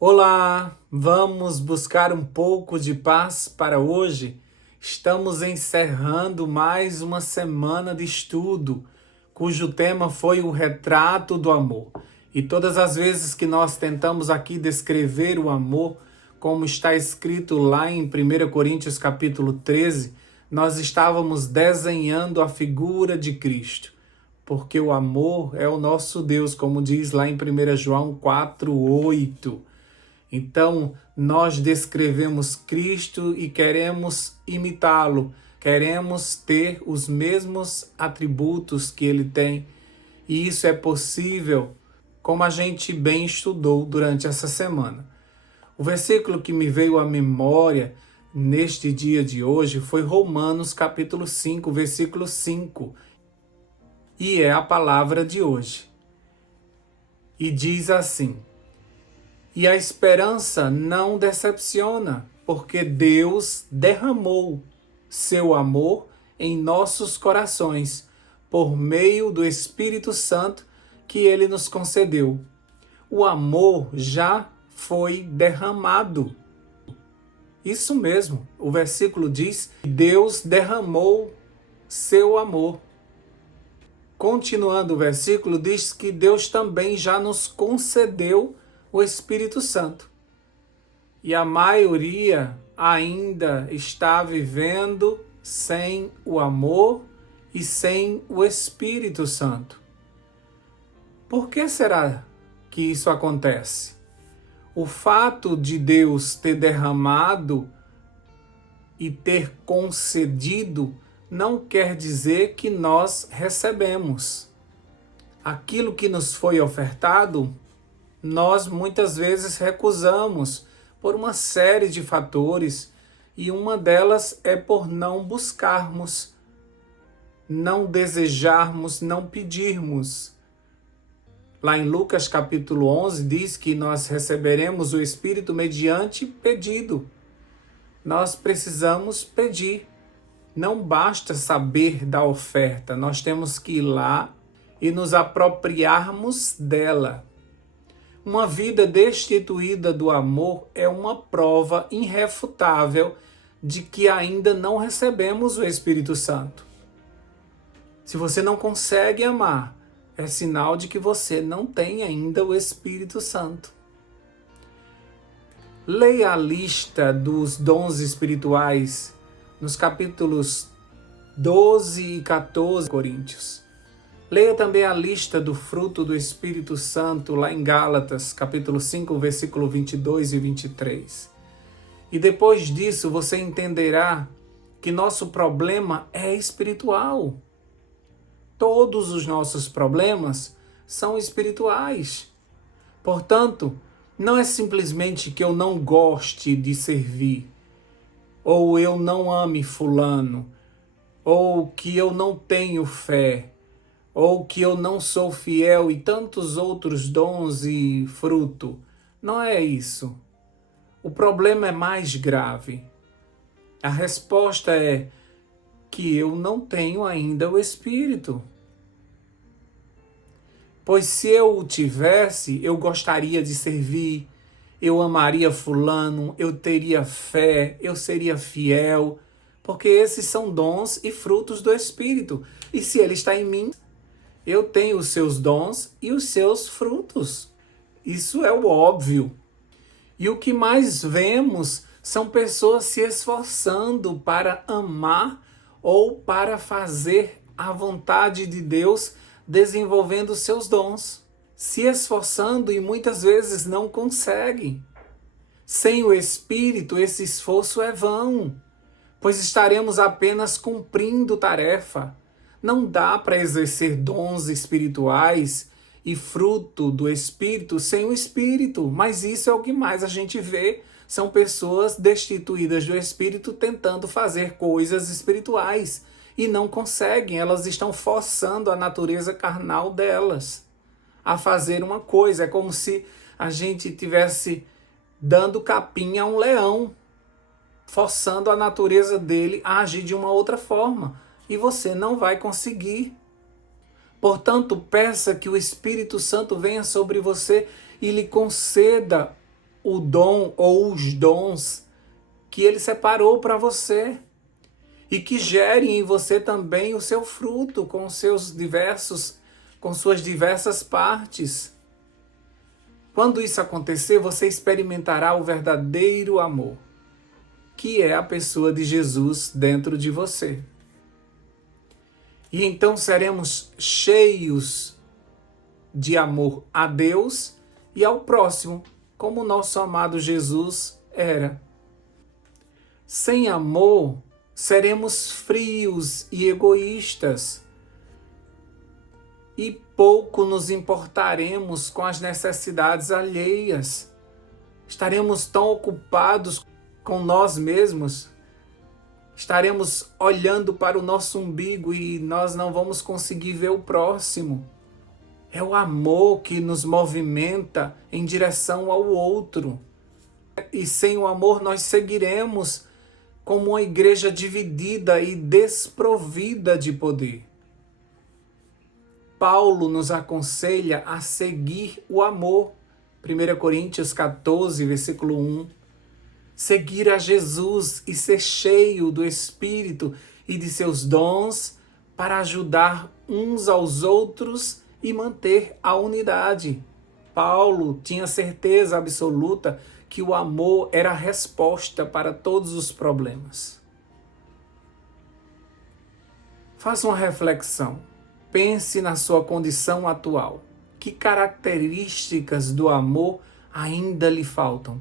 Olá, vamos buscar um pouco de paz para hoje? Estamos encerrando mais uma semana de estudo, cujo tema foi o retrato do amor. E todas as vezes que nós tentamos aqui descrever o amor, como está escrito lá em 1 Coríntios capítulo 13, nós estávamos desenhando a figura de Cristo. Porque o amor é o nosso Deus, como diz lá em 1 João 4:8. Então, nós descrevemos Cristo e queremos imitá-lo, queremos ter os mesmos atributos que ele tem. E isso é possível, como a gente bem estudou durante essa semana. O versículo que me veio à memória neste dia de hoje foi Romanos capítulo 5, versículo 5. E é a palavra de hoje. E diz assim: E a esperança não decepciona, porque Deus derramou seu amor em nossos corações, por meio do Espírito Santo que ele nos concedeu. O amor já foi derramado. Isso mesmo, o versículo diz que Deus derramou seu amor. Continuando o versículo, diz que Deus também já nos concedeu o Espírito Santo. E a maioria ainda está vivendo sem o amor e sem o Espírito Santo. Por que será que isso acontece? O fato de Deus ter derramado e ter concedido não quer dizer que nós recebemos. Aquilo que nos foi ofertado, nós muitas vezes recusamos por uma série de fatores, e uma delas é por não buscarmos, não desejarmos, não pedirmos. Lá em Lucas capítulo 11 diz que nós receberemos o Espírito mediante pedido. Nós precisamos pedir. Não basta saber da oferta, nós temos que ir lá e nos apropriarmos dela. Uma vida destituída do amor é uma prova irrefutável de que ainda não recebemos o Espírito Santo. Se você não consegue amar, é sinal de que você não tem ainda o Espírito Santo. Leia a lista dos dons espirituais nos capítulos 12 e 14 de Coríntios. Leia também a lista do fruto do Espírito Santo lá em Gálatas, capítulo 5, versículo 22 e 23. E depois disso você entenderá que nosso problema é espiritual. Todos os nossos problemas são espirituais. Portanto, não é simplesmente que eu não goste de servir, ou eu não ame fulano, ou que eu não tenho fé, ou que eu não sou fiel e tantos outros dons e fruto. Não é isso. O problema é mais grave. A resposta é que eu não tenho ainda o Espírito. Pois se eu o tivesse, eu gostaria de servir, eu amaria fulano, eu teria fé, eu seria fiel, porque esses são dons e frutos do Espírito. E se ele está em mim, eu tenho os seus dons e os seus frutos. Isso é o óbvio. E o que mais vemos são pessoas se esforçando para amar ou para fazer a vontade de Deus, desenvolvendo os seus dons. Se esforçando e muitas vezes não conseguem. Sem o Espírito, esse esforço é vão, pois estaremos apenas cumprindo tarefa. Não dá para exercer dons espirituais e fruto do Espírito sem o Espírito, mas isso é o que mais a gente vê. São pessoas destituídas do Espírito tentando fazer coisas espirituais e não conseguem, elas estão forçando a natureza carnal delas a fazer uma coisa. É como se a gente tivesse dando capim a um leão, forçando a natureza dele a agir de uma outra forma. E você não vai conseguir. Portanto, peça que o Espírito Santo venha sobre você e lhe conceda o dom ou os dons que Ele separou para você e que gerem em você também o seu fruto com suas diversas partes. Quando isso acontecer, você experimentará o verdadeiro amor, que é a pessoa de Jesus dentro de você. E então seremos cheios de amor a Deus e ao próximo, como o nosso amado Jesus era. Sem amor, seremos frios e egoístas e pouco nos importaremos com as necessidades alheias. Estaremos tão ocupados com nós mesmos, estaremos olhando para o nosso umbigo e nós não vamos conseguir ver o próximo. É o amor que nos movimenta em direção ao outro. E sem o amor nós seguiremos como uma igreja dividida e desprovida de poder. Paulo nos aconselha a seguir o amor. 1 Coríntios 14, versículo 1. Seguir a Jesus e ser cheio do Espírito e de seus dons para ajudar uns aos outros e manter a unidade. Paulo tinha certeza absoluta que o amor era a resposta para todos os problemas. Faça uma reflexão. Pense na sua condição atual. Que características do amor ainda lhe faltam?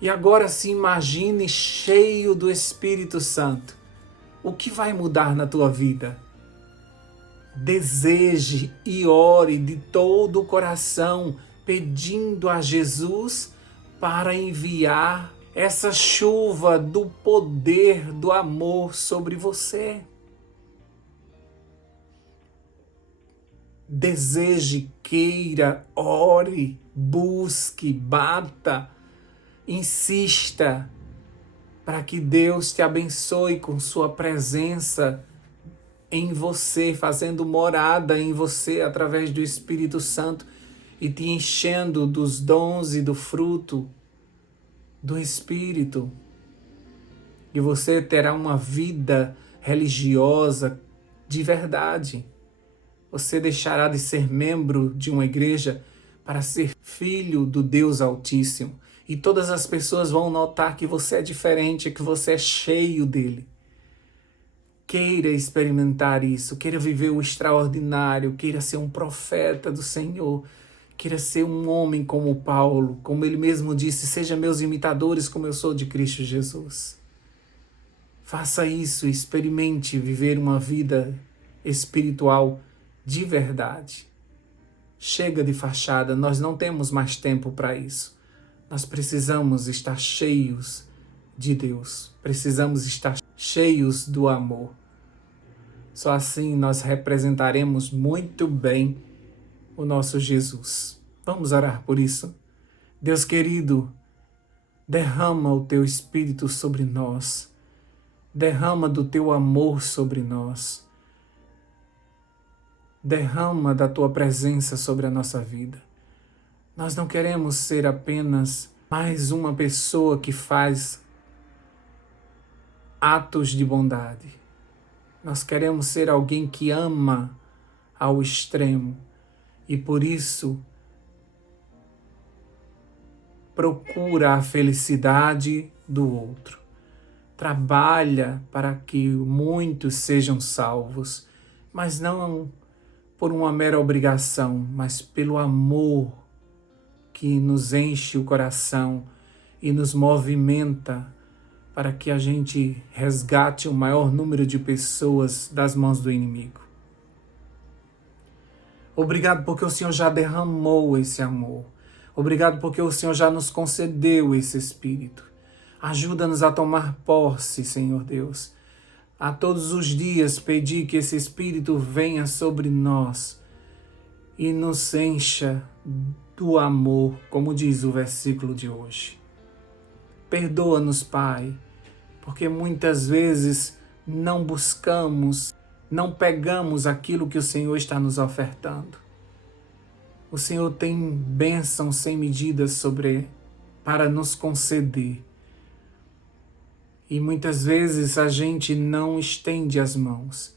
E agora se imagine cheio do Espírito Santo. O que vai mudar na tua vida? Deseje e ore de todo o coração, pedindo a Jesus para enviar essa chuva do poder do amor sobre você. Deseje, queira, ore, busque, bata, insista para que Deus te abençoe com sua presença em você, fazendo morada em você através do Espírito Santo e te enchendo dos dons e do fruto do Espírito. E você terá uma vida religiosa de verdade. Você deixará de ser membro de uma igreja para ser filho do Deus Altíssimo. E todas as pessoas vão notar que você é diferente, que você é cheio dele. Queira experimentar isso, queira viver o extraordinário, queira ser um profeta do Senhor, queira ser um homem como Paulo, como ele mesmo disse, seja meus imitadores como eu sou de Cristo Jesus. Faça isso, experimente viver uma vida espiritual de verdade. Chega de fachada, nós não temos mais tempo para isso. Nós precisamos estar cheios de Deus, precisamos estar cheios do amor. Só assim nós representaremos muito bem o nosso Jesus. Vamos orar por isso? Deus querido, derrama o teu Espírito sobre nós, derrama do teu amor sobre nós, derrama da tua presença sobre a nossa vida. Nós não queremos ser apenas mais uma pessoa que faz atos de bondade. Nós queremos ser alguém que ama ao extremo e por isso procura a felicidade do outro. Trabalha para que muitos sejam salvos, mas não por uma mera obrigação, mas pelo amor que nos enche o coração e nos movimenta para que a gente resgate o maior número de pessoas das mãos do inimigo. Obrigado porque o Senhor já derramou esse amor. Obrigado porque o Senhor já nos concedeu esse Espírito. Ajuda-nos a tomar posse, Senhor Deus. A todos os dias pedir que esse Espírito venha sobre nós e nos encha do amor, como diz o versículo de hoje. Perdoa-nos, Pai, porque muitas vezes não buscamos, não pegamos aquilo que o Senhor está nos ofertando. O Senhor tem bênção sem medidas para nos conceder. E muitas vezes a gente não estende as mãos.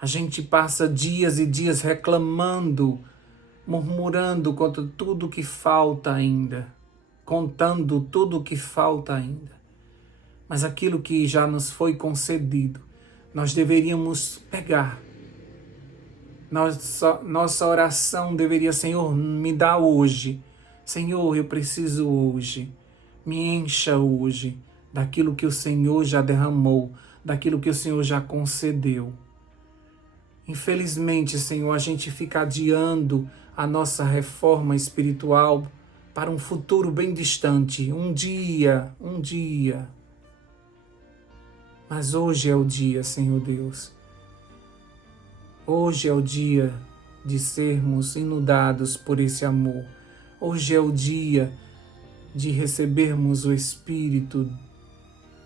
A gente passa dias e dias reclamando, murmurando contra tudo que falta ainda, contando tudo que falta ainda. Mas aquilo que já nos foi concedido, nós deveríamos pegar. Nossa oração deveria, Senhor, me dá hoje. Senhor, eu preciso hoje. Me encha hoje daquilo que o Senhor já derramou, daquilo que o Senhor já concedeu. Infelizmente, Senhor, a gente fica adiando a nossa reforma espiritual para um futuro bem distante, um dia. Mas hoje é o dia, Senhor Deus. Hoje é o dia de sermos inundados por esse amor. Hoje é o dia de recebermos o Espírito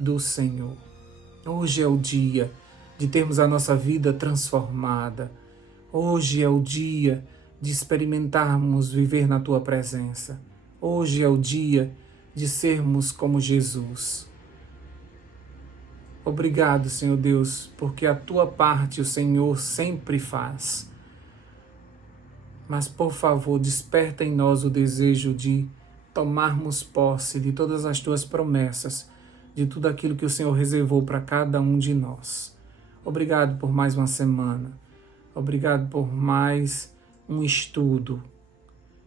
do Senhor. Hoje é o dia de termos a nossa vida transformada. Hoje é o dia de experimentarmos viver na Tua presença. Hoje é o dia de sermos como Jesus. Obrigado, Senhor Deus, porque a Tua parte o Senhor sempre faz. Mas, por favor, desperta em nós o desejo de tomarmos posse de todas as Tuas promessas, de tudo aquilo que o Senhor reservou para cada um de nós. Obrigado por mais uma semana. Obrigado por mais um estudo.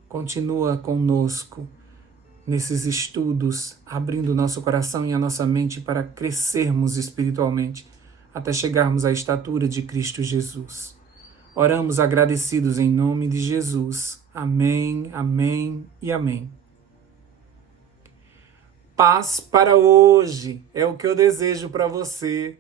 Continua conosco nesses estudos, abrindo nosso coração e a nossa mente para crescermos espiritualmente, até chegarmos à estatura de Cristo Jesus. Oramos agradecidos em nome de Jesus. Amém, amém e amém. Paz para hoje é o que eu desejo para você.